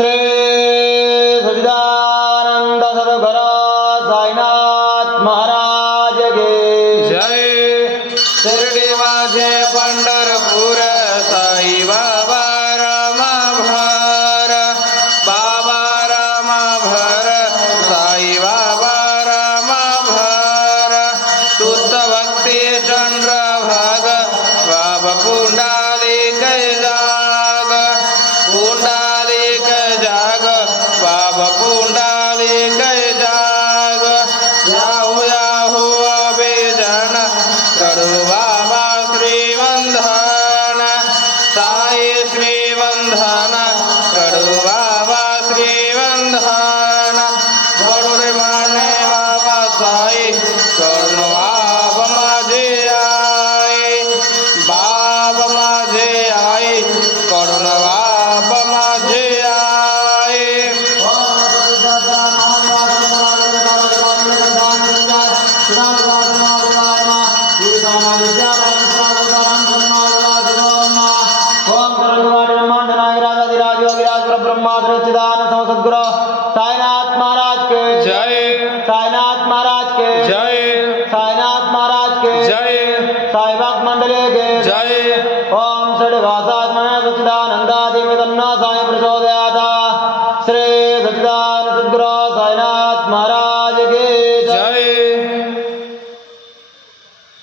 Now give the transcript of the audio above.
श्री सच्चिदानंद सद्गुरु साईनाथ महाराज के जय। शिर्डी माझे पंढरपूर साई बाबा रामा भर, बाबा रामा भर, साई बाबा रामा भर, तुत भक्ती चंद्रभाग बाबा पुंडलिक जाग, पुंडलिक जाग बाबा पुंडलिक जाग, याहू याहू अभिजन कडू बाबा श्रीवंधन, साई श्रीवंधन कडू बाबा श्रीवंधन, कडून माने बाबा साई करुण बाबा माझे आई, बाबा माझे आई करुण बाबा माझे आई। सद्गुरु साईनाथ महाराज के जय। साईनाथ महाराज के जय। साईनाथ महाराज के जय। साई भक्त मंडली के जय। ओम षड भाषा